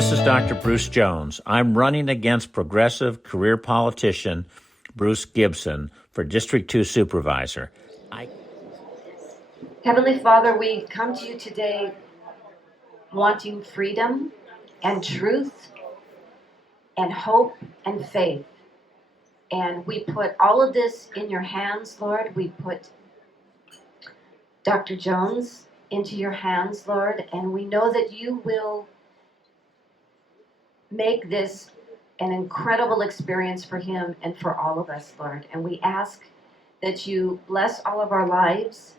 This is Dr. Bruce Jones. I'm running against progressive career politician Bruce Gibson for District 2 Supervisor. Heavenly Father, we come to you today wanting freedom and truth and hope and faith. And we put all of this in your hands, Lord. We put Dr. Jones into your hands, Lord, and we know that you will make this an incredible experience for him and for all of us, Lord. And we ask that you bless all of our lives,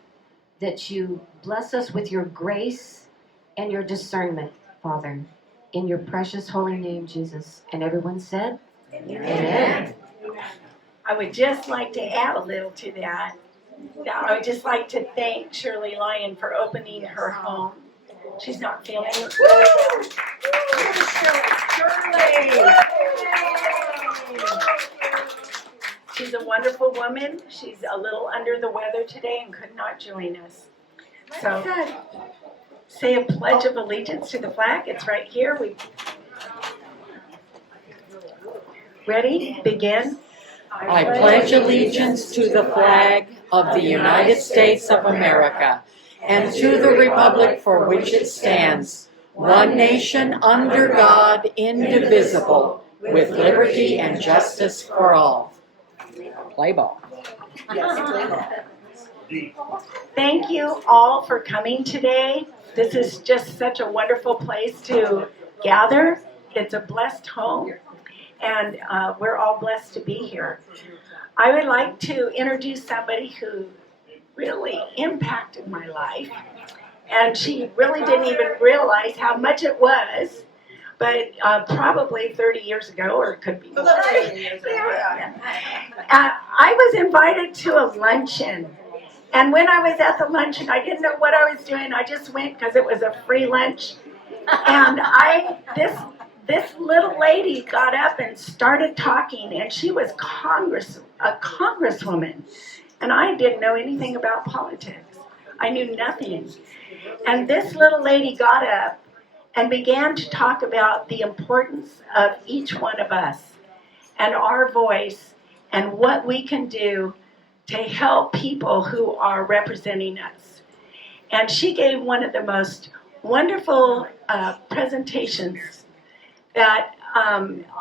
that you bless us with your grace and your discernment, Father. In your precious holy name, Jesus. And everyone said, Amen. I would just like to add a little to that. I would just like to thank Shirley Lyon for opening her home. She's not feeling it. Shirley! She's a wonderful woman. She's a little under the weather today and could not join us. So, say a pledge of allegiance to the flag. It's right here. Ready? Begin. I pledge allegiance to the flag of the United States of America and to the republic for which it stands, one nation under God, indivisible, with liberty and justice for all. Play ball. Thank you all for coming today. This is just such a wonderful place to gather. It's a blessed home, and we're all blessed to be here. I would like to introduce somebody who really impacted my life, and she really didn't even realize how much it was, but probably 30 years ago, or it could be more. I was invited to a luncheon, and when I was at the luncheon, I didn't know what I was doing. I just went because it was a free lunch, and this little lady got up and started talking, and she was a congresswoman, and I didn't know anything about politics. I knew nothing. And this little lady got up and began to talk about the importance of each one of us and our voice and what we can do to help people who are representing us. And she gave one of the most wonderful presentations that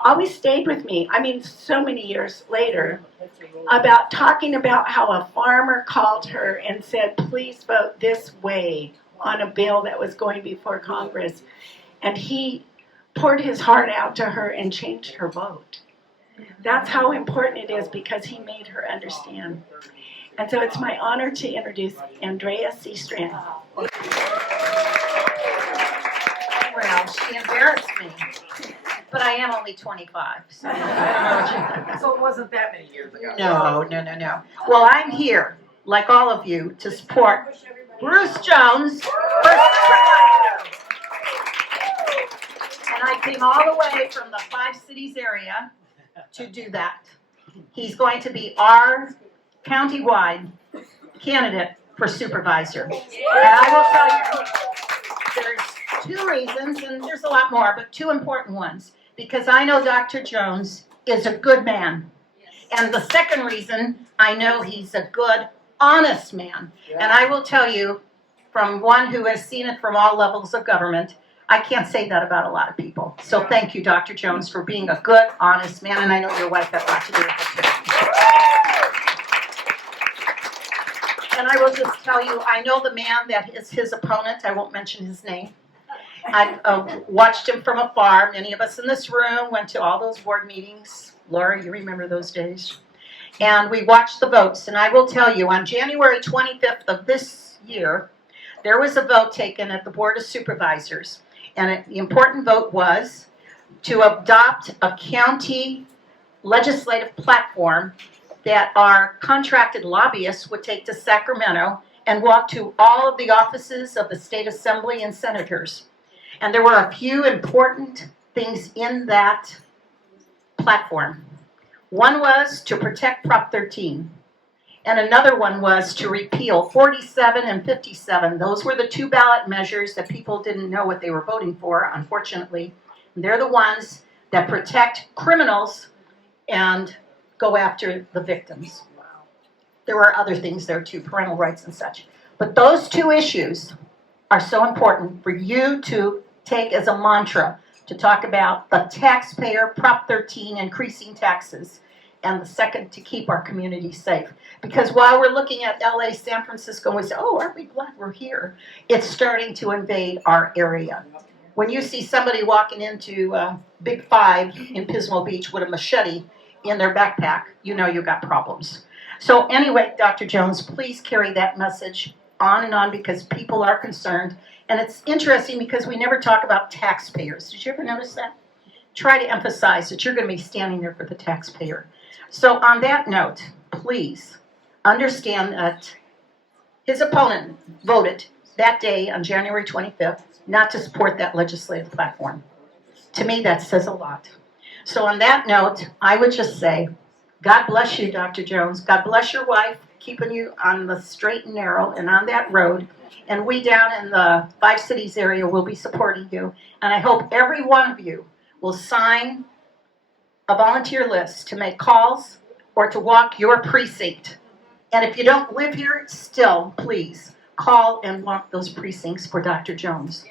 always stayed with me. I mean, so many years later, about talking about how a farmer called her and said, please vote this way on a bill that was going before Congress. And he poured his heart out to her and changed her vote. That's how important it is, because he made her understand. And so it's my honor to introduce Andrea C. Strand. Well, she embarrassed me. But I am only 25, so. So it wasn't that many years ago. No. Well, I'm here, like all of you, to support Bruce Jones for Supervisor. And I came all the way from the 5 cities area to do that. He's going to be our county-wide candidate for Supervisor. And I will tell you, there's 2 reasons, and there's a lot more, but 2 important ones. Because I know Dr. Jones is a good man. And the second reason, I know he's a good, honest man. And I will tell you, from one who has seen it from all levels of government, I can't say that about a lot of people. So thank you, Dr. Jones, for being a good, honest man. And I know your wife had a lot to do with it too. And I will just tell you, I know the man that is his opponent. I won't mention his name. I watched him from afar. Many of us in this room went to all those board meetings. Laura, you remember those days? And we watched the votes. And I will tell you, on January 25th of this year, there was a vote taken at the Board of Supervisors. And the important vote was to adopt a county legislative platform that our contracted lobbyists would take to Sacramento and walk to all of the offices of the state assembly and senators. And there were a few important things in that platform. One was to protect Prop 13. And another one was to repeal 47 and 57. Those were the 2 ballot measures that people didn't know what they were voting for, unfortunately. They're the ones that protect criminals and go after the victims. There are other things there too, parental rights and such. But those two issues are so important for you to take as a mantra to talk about the taxpayer, Prop 13, increasing taxes, and the second, to keep our community safe. Because while we're looking at LA, San Francisco, we say, oh, aren't we glad we're here? It's starting to invade our area. When you see somebody walking into Big Five in Pismo Beach with a machete in their backpack, you know you got problems. So anyway, Dr. Jones, please carry that message on and on because people are concerned. And it's interesting because we never talk about taxpayers. Did you ever notice that? Try to emphasize that you're going to be standing there for the taxpayer. So on that note, please understand that his opponent voted that day on January 25th not to support that legislative platform. To me, that says a lot. So on that note, I would just say, God bless you, Dr. Jones. God bless your wife, keeping you on the straight and narrow and on that road. And we down in the Five Cities area will be supporting you. And I hope every one of you will sign a volunteer list to make calls or to walk your precinct. And if you don't live here, still, please call and walk those precincts for Dr. Jones.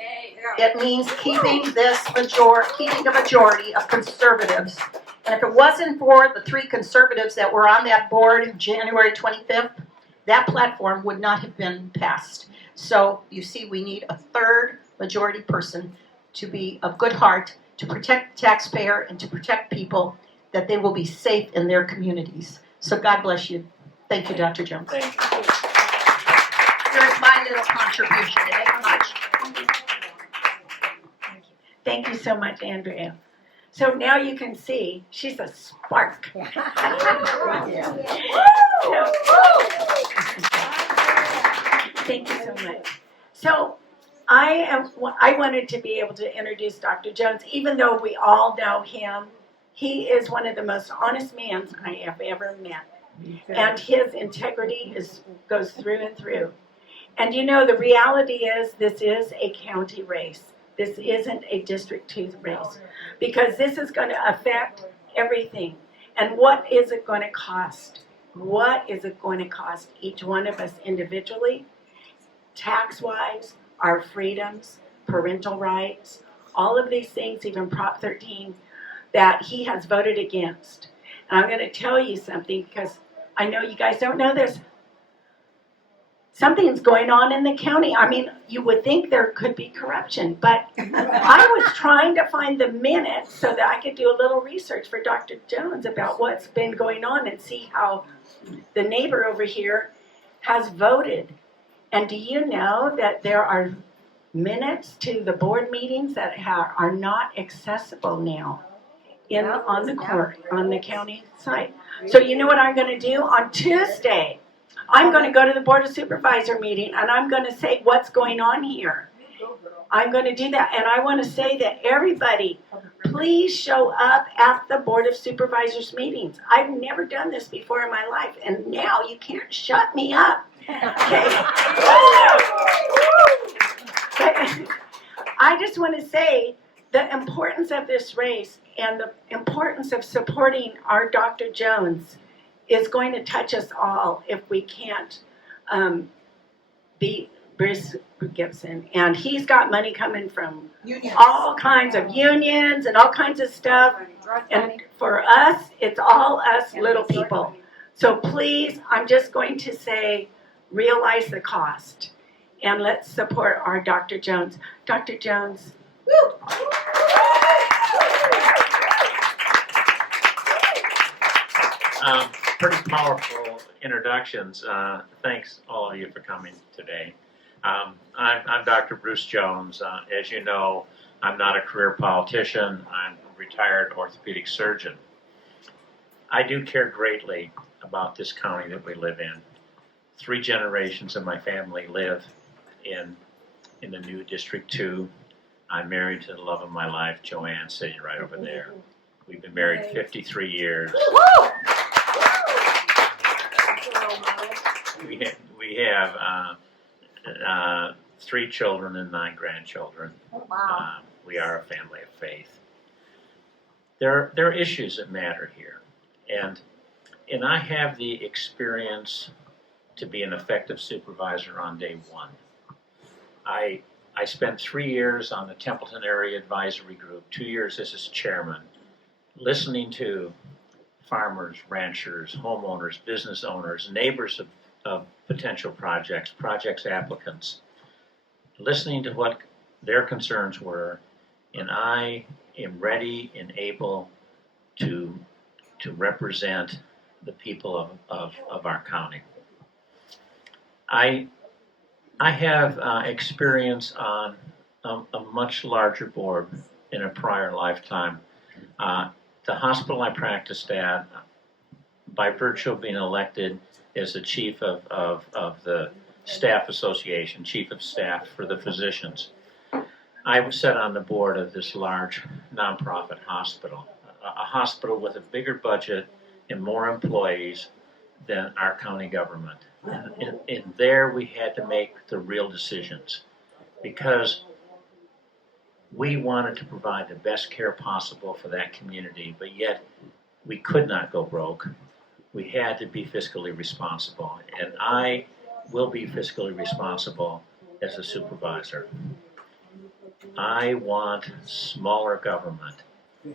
It means keeping a majority of conservatives. And if it wasn't for the 3 conservatives that were on that board January 25th, that platform would not have been passed. So you see, we need a third majority person to be of good heart, to protect the taxpayer and to protect people, that they will be safe in their communities. So God bless you. Thank you, Dr. Jones. Thank you. Here's my little contribution. It ain't much. Thank you so much, Andrea. So now you can see she's a spark. Thank you so much. So I wanted to be able to introduce Dr. Jones, even though we all know him. He is one of the most honest men I have ever met. And his integrity goes through and through. And you know, the reality is this is a county race. This isn't a District 2 race. Because this is going to affect everything. And what is it going to cost? What is it going to cost each one of us individually? Tax-wise, our freedoms, parental rights, all of these things, even Prop 13, that he has voted against. And I'm going to tell you something because I know you guys don't know this. Something's going on in the county. I mean, you would think there could be corruption, but I was trying to find the minutes so that I could do a little research for Dr. Jones about what's been going on and see how the neighbor over here has voted. And do you know that there are minutes to the board meetings that are not accessible now on the county site? So you know what I'm going to do on Tuesday? I'm going to go to the Board of Supervisor meeting and I'm going to say what's going on here. I'm going to do that. And I want to say that everybody, please show up at the Board of Supervisors meetings. I've never done this before in my life. And now you can't shut me up. Okay? I just want to say the importance of this race and the importance of supporting our Dr. Jones is going to touch us all if we can't beat Bruce Gibson. And he's got money coming from all kinds of unions and all kinds of stuff. And for us, it's all us little people. So please, I'm just going to say, realize the cost. And let's support our Dr. Jones. Dr. Jones. Woo! Pretty powerful introductions. Thanks all of you for coming today. I'm Dr. Bruce Jones. As you know, I'm not a career politician. I'm a retired orthopedic surgeon. I do care greatly about this county that we live in. 3 generations of my family live in the new District 2. I'm married to the love of my life, Joanne, sitting right over there. We've been married 53 years. We have 3 children and 9 grandchildren. We are a family of faith. there are issues that matter here, and I have the experience to be an effective supervisor on day one. I spent 3 years on the Templeton Area Advisory Group, 2 years as its chairman, listening to farmers, ranchers, homeowners, business owners, neighbors of potential projects applicants, listening to what their concerns were, and I am ready and able to represent the people of our county. I have experience on a much larger board in a prior lifetime. The hospital I practiced at, by virtue of being elected as the chief of the staff association, chief of staff for the physicians, I was set on the board of this large nonprofit hospital, a hospital with a bigger budget and more employees than our county government. And there we had to make the real decisions because we wanted to provide the best care possible for that community, but yet we could not go broke. We had to be fiscally responsible, and I will be fiscally responsible as a supervisor. I want smaller government,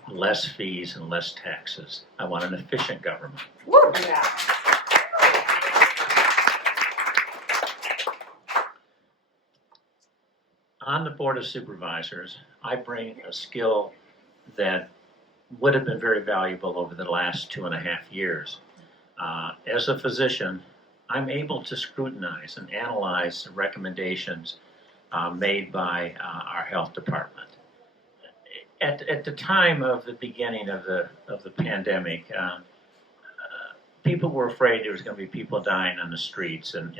less fees and less taxes. I want an efficient government. On the Board of Supervisors, I bring a skill that would have been very valuable over the last 2.5 years. As a physician, I'm able to scrutinize and analyze the recommendations made by our health department. At the time of the beginning of the pandemic, people were afraid there was going to be people dying on the streets, and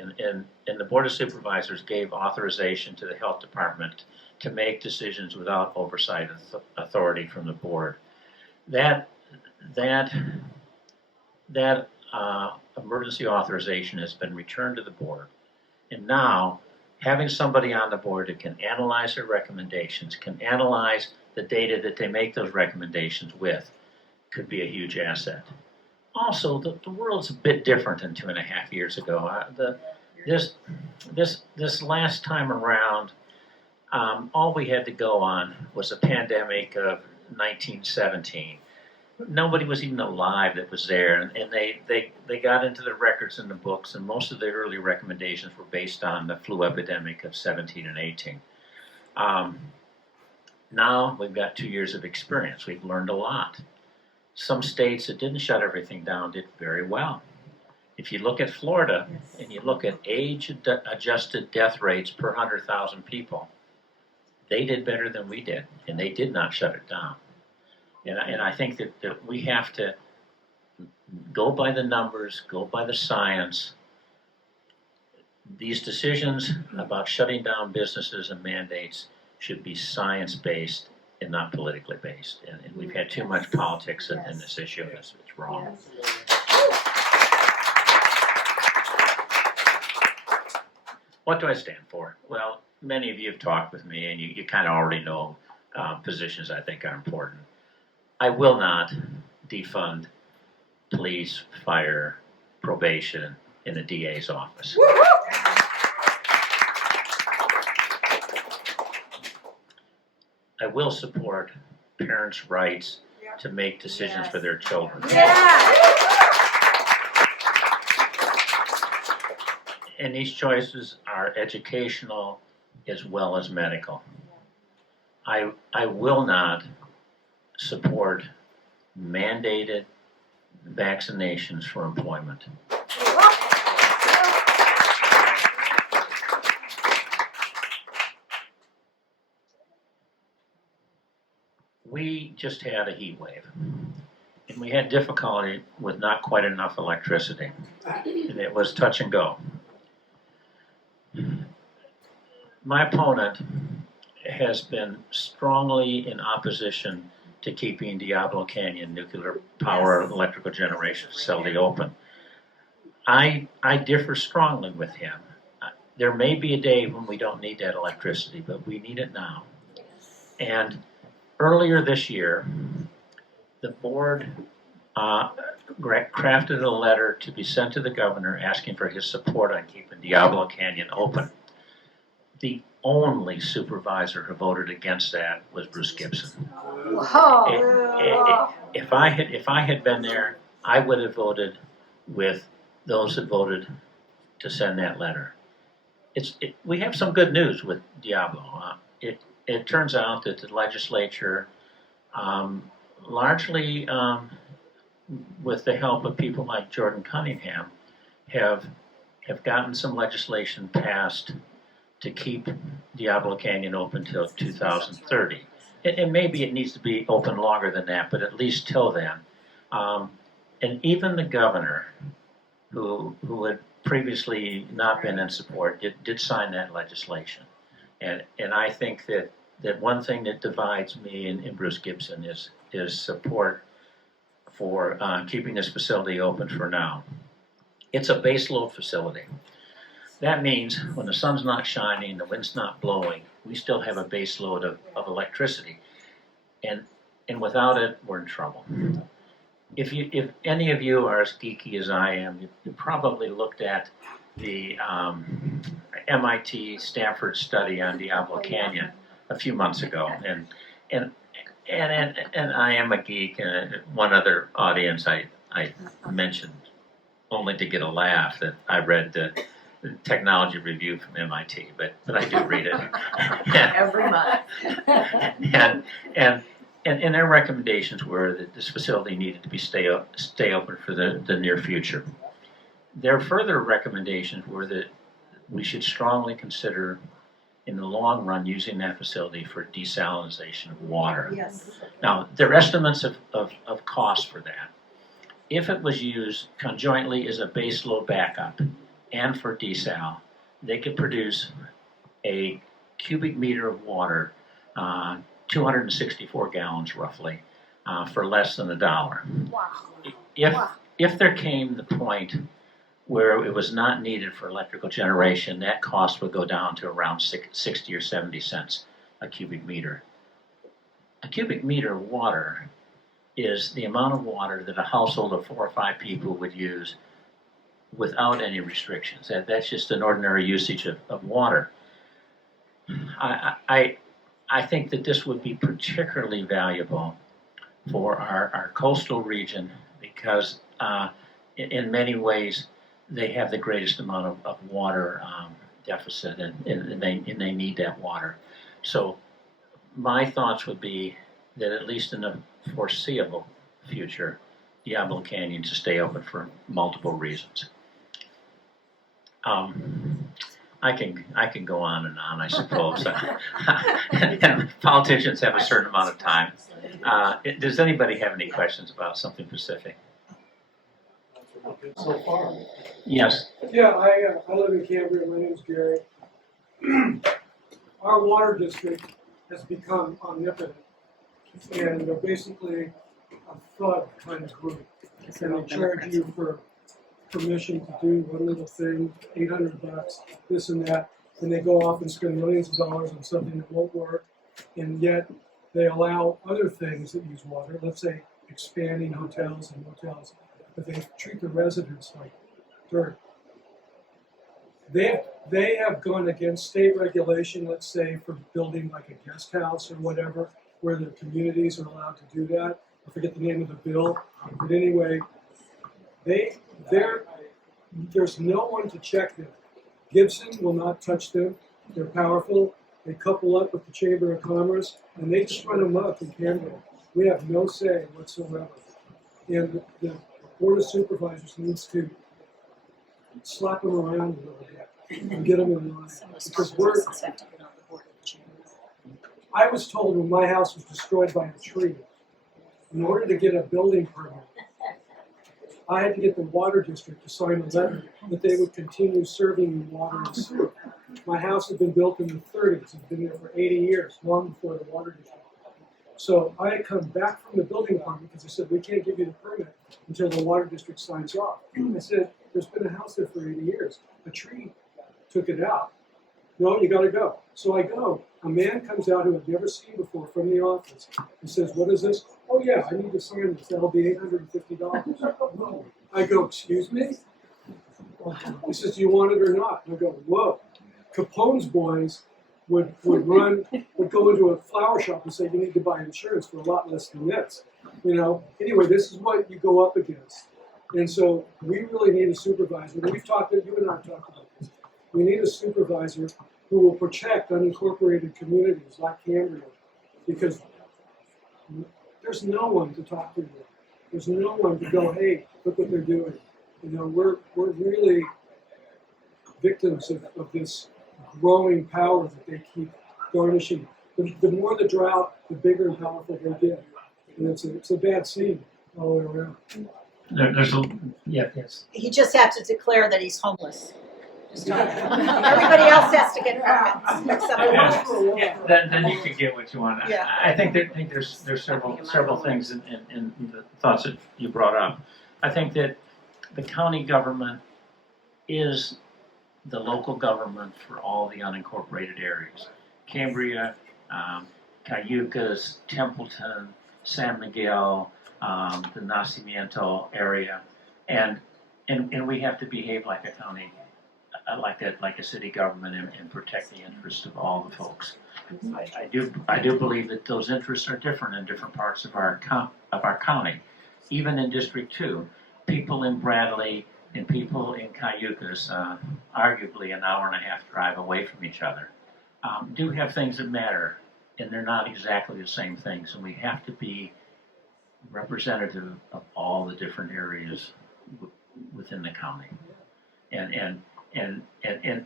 the Board of Supervisors gave authorization to the health department to make decisions without oversight authority from the board. That emergency authorization has been returned to the board, and now having somebody on the board that can analyze their recommendations, can analyze the data that they make those recommendations with, could be a huge asset. Also, the world's a bit different than 2.5 years ago. This last time around, all we had to go on was a pandemic of 1917. Nobody was even alive that was there, and they got into the records and the books, and most of the early recommendations were based on the flu epidemic of 17 and 18. Now we've got 2 years of experience. We've learned a lot. Some states that didn't shut everything down did very well. If you look at Florida and you look at age-adjusted death rates per 100,000 people, they did better than we did, and they did not shut it down. And I think that we have to go by the numbers, go by the science. These decisions about shutting down businesses and mandates should be science-based and not politically based. And we've had too much politics in this issue. It's wrong. What do I stand for? Well, many of you have talked with me, and you kind of already know positions I think are important. I will not defund police, fire, probation in the DA's office. I will support parents' rights to make decisions for their children. And these choices are educational as well as medical. I will not support mandated vaccinations for employment. We just had a heat wave, and we had difficulty with not quite enough electricity, and it was touch and go. My opponent has been strongly in opposition to keeping Diablo Canyon nuclear power electrical generation facility open. I differ strongly with him. There may be a day when we don't need that electricity, but we need it now. And earlier this year, the board crafted a letter to be sent to the governor asking for his support on keeping Diablo Canyon open. The only supervisor who voted against that was Bruce Gibson. If I had been there, I would have voted with those that voted to send that letter. We have some good news with Diablo. It turns out that the legislature, largely with the help of people like Jordan Cunningham, have gotten some legislation passed to keep Diablo Canyon open till 2030. And maybe it needs to be open longer than that, but at least till then. And even the governor, who had previously not been in support, did sign that legislation. And I think that one thing that divides me and Bruce Gibson is support for keeping this facility open for now. It's a baseload facility. That means when the sun's not shining, the wind's not blowing, we still have a baseload of electricity. And without it, we're in trouble. If any of you are as geeky as I am, you probably looked at the MIT Stanford study on Diablo Canyon a few months ago, and I am a geek, and one other audience I mentioned only to get a laugh that I read the technology review from MIT, but I do read it. Every month. And their recommendations were that this facility needed to be stay open for the near future. Their further recommendations were that we should strongly consider, in the long run, using that facility for desalination of water. Yes. Now, there are estimates of cost for that. If it was used conjointly as a base load backup and for desal, they could produce a cubic meter of water, 264 gallons roughly, for less than $1. Wow. If there came the point where it was not needed for electrical generation, that cost would go down to around 60 or 70 cents a cubic meter. A cubic meter of water is the amount of water that a household of 4 or 5 people would use without any restrictions. That's just an ordinary usage of water. I think that this would be particularly valuable for our coastal region because in many ways they have the greatest amount of water deficit and they need that water. So my thoughts would be that at least in the foreseeable future, Diablo Canyon to stay open for multiple reasons. I can go on, I suppose. And politicians have a certain amount of time. Does anybody have any questions about something specific? So far. Yes. Yeah, I live in Cambria. My name's Gary. Our water district has become omnipotent, and they're basically a thug kind of group. And they charge you for permission to do one little thing, $800, this and that, and they go off and spend millions of dollars on something that won't work, and yet they allow other things that use water, let's say expanding hotels and motels, but they treat the residents like dirt. They have gone against state regulation, let's say, for building like a guest house or whatever, where the communities are allowed to do that. I forget the name of the bill, but anyway, there's no one to check them. Gibson will not touch them. They're powerful. They couple up with the Chamber of Commerce, and they just run amok in Canada. We have no say whatsoever. And the Board of Supervisors needs to slap them around a little bit and get them in line. Because I was told when my house was destroyed by a tree, in order to get a building permit, I had to get the water district to sign a letter that they would continue serving me water and sewer. My house had been built in the 30s. It's been there for 80 years, long before the water district. So I had come back from the building department because they said, we can't give you the permit until the water district signs off. I said, there's been a house there for 80 years. A tree took it out. No, you got to go. So I go. a man comes out who I've never seen before from the office and says, "What is this?" "Oh yeah, I need to sign this. That'll be $850." I go, "Excuse me?" He says, "Do you want it or not?" And I go, "Whoa." Capone's boys would go into a flower shop and say, "You need to buy insurance for a lot less than this." Anyway, this is what you go up against. And so we really need a supervisor. And we've talked, you and I have talked about this. We need a supervisor who will protect unincorporated communities like Cambria, because there's no one to talk to there. There's no one to go, "Hey, look what they're doing." We're really victims of this growing power that they keep garnishing. The more the drought, the bigger and powerful they get. And it's a bad scene all the way around. Yes. He just had to declare that he's homeless. Everybody else has to get permits except for Yeah, then you can get what you want. Yeah. I think there's several things in the thoughts that you brought up. I think that the county government is the local government for all the unincorporated areas. Cambria, Cayucos, Templeton, San Miguel, the Nacimiento area, and we have to behave like a county, like a city government, and protect the interests of all the folks. I do believe that those interests are different in different parts of our county. Even in District 2, people in Bradley and people in Cayucos, arguably an hour and a half drive away from each other, do have things that matter, and they're not exactly the same things. And we have to be representative of all the different areas within the county, and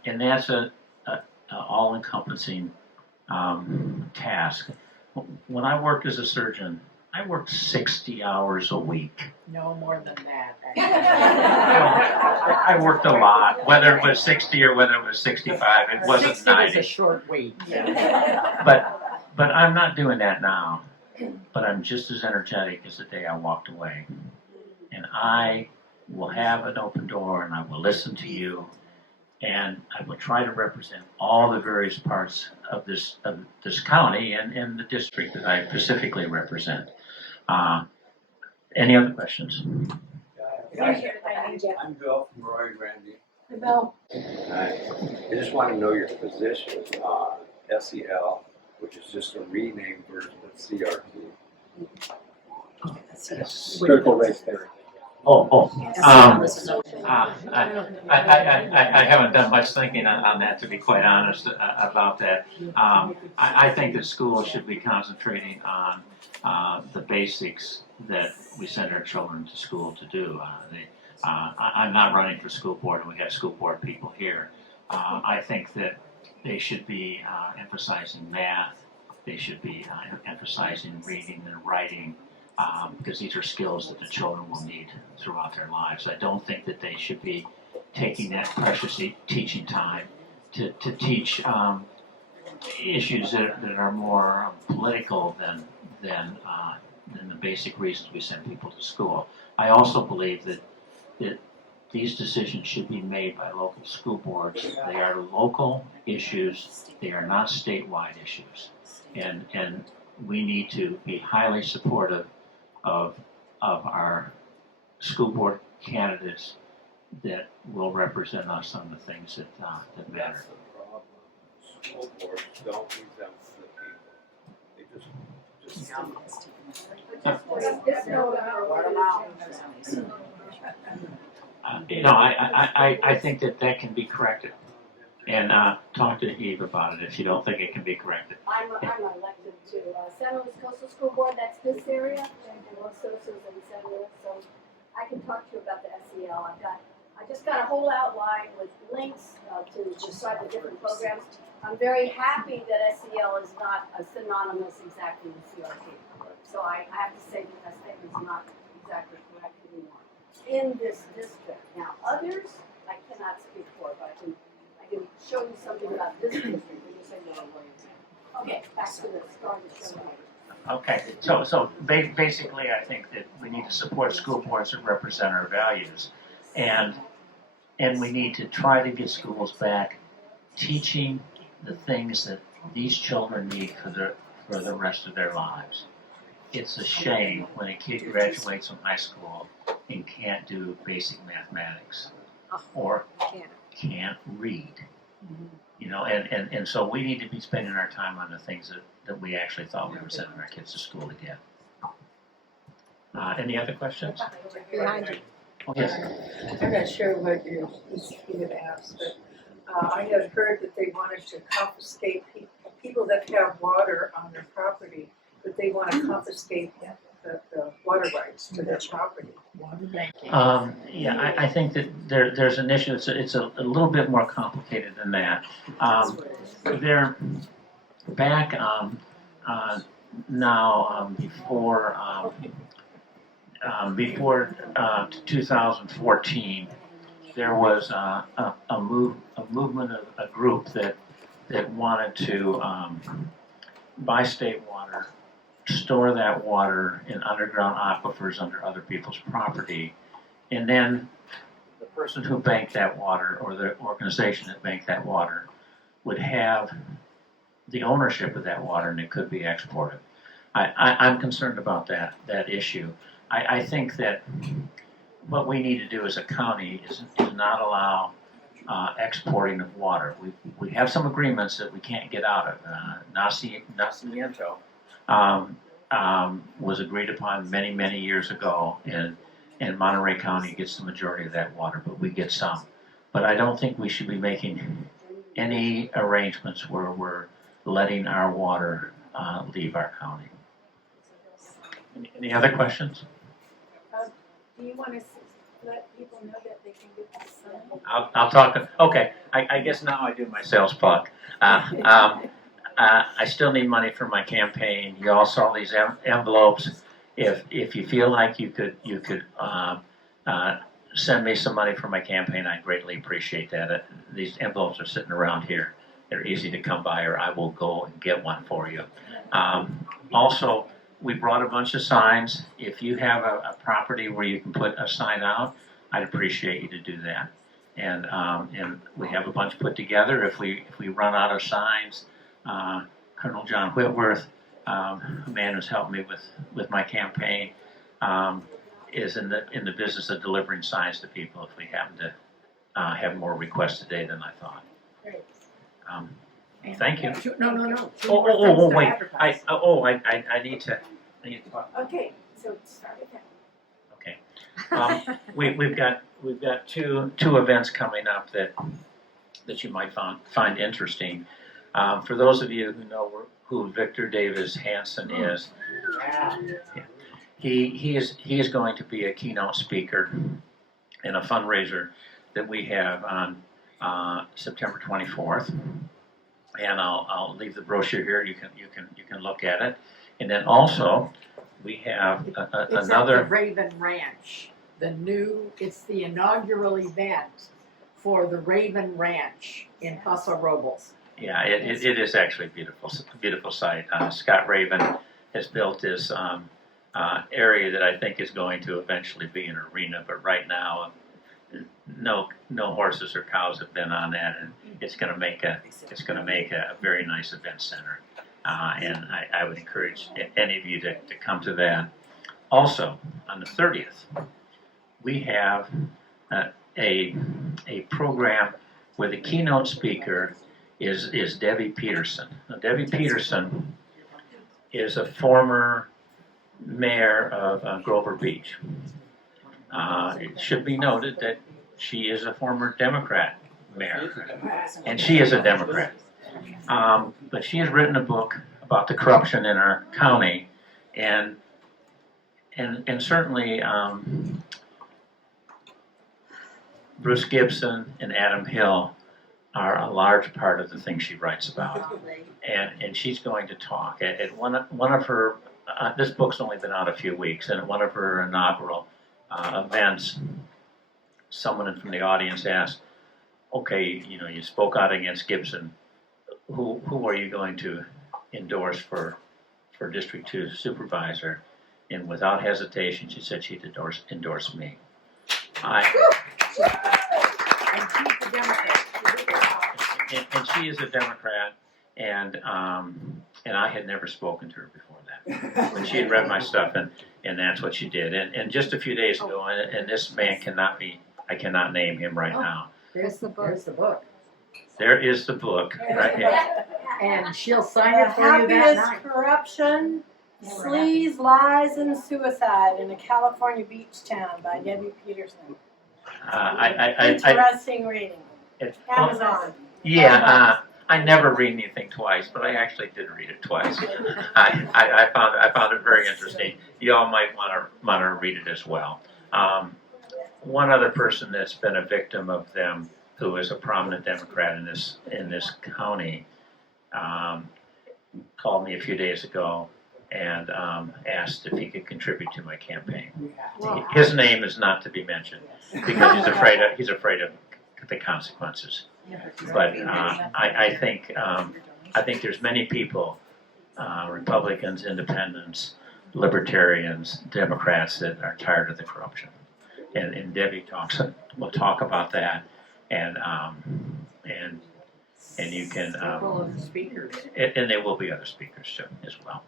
that's a all-encompassing task. When I worked as a surgeon, I worked 60 hours a week. No more than that. I worked a lot, whether it was 60 or whether it was 65. It wasn't 60 was 90. a short week. But I'm not doing that now. But I'm just as energetic as the day I walked away. And I will have an open door, and I will listen to you, and I will try to represent all the various parts of this county and the district that I specifically represent. Any other questions? I'm Bill from Roy Grandy. Bill. I just want to know your position on SEL, which is just a renamed version of CRT. Critical race theory. I haven't done much thinking on that, to be quite honest, about that. I think that schools should be concentrating on the basics that we send our children to school to do. I'm not running for school board, and we have school board people here. I think that they should be emphasizing math. They should be emphasizing reading and writing, because these are skills that the children will need throughout their lives. I don't think that they should be taking that precious teaching time to teach issues that are more political than the basic reasons we send people to school. I also believe that these decisions should be made by local school boards. They are local issues. They are not statewide issues. And we need to be highly supportive of our school board candidates that will represent us on the things that matter. That's the problem. School boards don't exempt the people. They just I think that can be corrected. And talk to Eve about it if you don't think it can be corrected. I'm elected to San Luis Coastal School Board, that's this area, and Los Osos and San Luis, so I can talk to you about the SEL. I just got a whole outline with links to describe the different programs. I'm very happy that SEL is not synonymous exactly with CRT. So I have to say that statement is not exactly correct anymore in this district. Now, others I cannot speak for, but I can show you something about this district when you say no way. Okay, back to the start of the show. Okay, so basically, I think that we need to support school boards that represent our values, and we need to try to get schools back teaching the things that these children need for the rest of their lives. It's a shame when a kid graduates from high school and can't do basic mathematics or can't read. You know, and so we need to be spending our time on the things that we actually thought we were sending our kids to school to get. Any other questions? Behind you. Oh, yes. I'm not sure what you had asked, but I had heard that they wanted to confiscate people that have water on their property, that they want to confiscate the water rights to their property. Yeah, I think that there's an issue. It's a little bit more complicated than that. They're back now before 2014. There was a movement of a group that wanted to buy state water, store that water in underground aquifers under other people's property, and then the person who banked that water or the organization that banked that water would have the ownership of that water and it could be exported. I'm concerned about that issue. I think that what we need to do as a county is not allow exporting of water. We have some agreements that we can't get out of. Nacimiento was agreed upon many years ago, and Monterey County gets the majority of that water, but we get some. But I don't think we should be making any arrangements where we're letting our water leave our county. Any other questions? Do you want to let people know that they can get the sun? I'll talk. Okay, I guess now I do my sales plug. I still need money for my campaign. You all saw these envelopes. If you feel like you could send me some money for my campaign, I'd greatly appreciate that. These envelopes are sitting around here. They're easy to come by, or I will go and get one for you. Also, we brought a bunch of signs. If you have a property where you can put a sign out, I'd appreciate you to do that. And we have a bunch put together. If we run out of signs, Colonel John Whitworth, a man who's helped me with my campaign, is in the business of delivering signs to people if we happen to have more requests today than I thought. Thank you. No. Oh, wait. I need to talk. Okay, so start again. Okay. We've got two events coming up that you might find interesting. For those of you who know who Victor Davis Hanson is, he is going to be a keynote speaker in a fundraiser that we have on September 24th. And I'll leave the brochure here. You can look at it. And then also we have It's another. at the Raven Ranch. It's the inaugural event for the Raven Ranch in Paso Robles. Yeah, it is actually a beautiful site. Scott Raven has built this area that I think is going to eventually be an arena, but right now, no horses or cows have been on that, and it's going to make a very nice event center. And I would encourage any of you to come to that. Also, on the 30th, we have a program where the keynote speaker is Debbie Peterson. Now, Debbie Peterson is a former mayor of Grover Beach. It should be noted that she is a former Democrat mayor, and she is a Democrat. But she has written a book about the corruption in our county, and certainly Bruce Gibson and Adam Hill are a large part of the things she writes about, and she's going to talk at one of her. This book's only been out a few weeks, and at one of her inaugural events, someone from the audience asked, "Okay, you spoke out against Gibson. Who are you going to endorse for District 2 Supervisor?" And without hesitation, she said she'd endorse me. And she is a Democrat, and I had never spoken to her before that. But she had read my stuff, and that's what she did. And just a few days ago, and this man I cannot name him right now. There's the book. There's the book. There is the book right here. And she'll sign The it for you that happiest night. corruption, sleaze, lies, and suicide in a California beach town by Debbie Peterson. Interesting reading. Amazon. Yeah, I never read anything twice, but I actually did read it twice. I found it very interesting. You all might want to read it as well. One other person that's been a victim of them, who is a prominent Democrat in this county, called me a few days ago and asked if he could contribute to my campaign. His name is not to be mentioned because he's afraid of the consequences. But I think there's many people, Republicans, Independents, Libertarians, Democrats, that are tired of the corruption. And Debbie will talk about that, and you can speakers. and there will be other speakers too as well.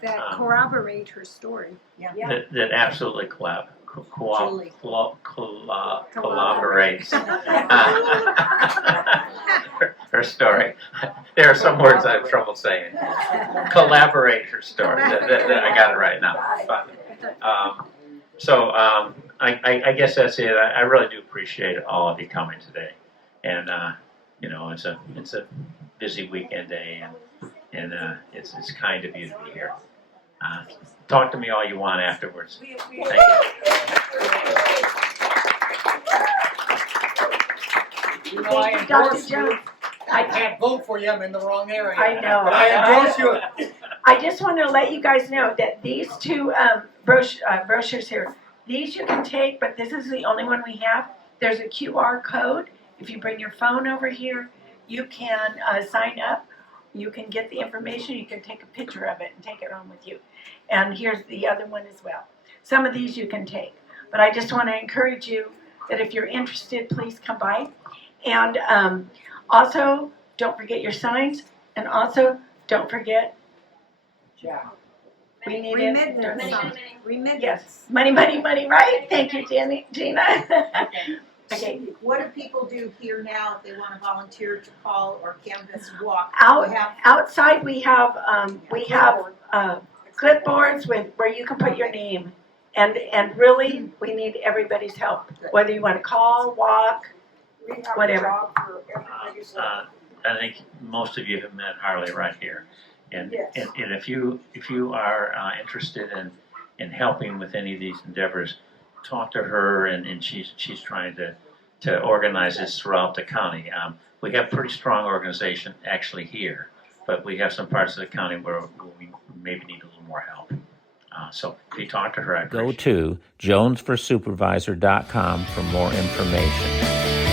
That corroborate her story. That absolutely collaborates her story. There are some words I have trouble saying. Collaborate her story. I got it right now. I guess that's it. I really do appreciate all of you coming today, and it's a busy weekend day, and it's kind of you to be here. Talk to me all you want afterwards. Thank you. Thank you, Dr. Jones. I can't vote for you, I'm in the wrong area. I know. But I endorse you. I just want to let you guys know that these two brochures here, these you can take, but this is the only one we have. There's a QR code. If you bring your phone over here, you can sign up. You can get the information. You can take a picture of it and take it home with you. And here's the other one as well. Some of these you can take. But I just want to encourage you that if you're interested, please come by. And also, don't forget your signs. And also, don't forget, we need Remittance. Yes, money, right? Thank you, Gina. Okay. What do people do here now if they want to volunteer to call or canvas walk? Outside we have clipboards where you can put your name, and really we need everybody's help. Whether you want to call, walk, whatever. I think most of you have met Harley right here, and if you are interested in helping with any of these endeavors, talk to her, and she's trying to organize this throughout the county. We have pretty strong organization actually here, but we have some parts of the county where we maybe need a little more help. So if you talk to her, I appreciate it. Go to jonesforsupervisor.com for more information.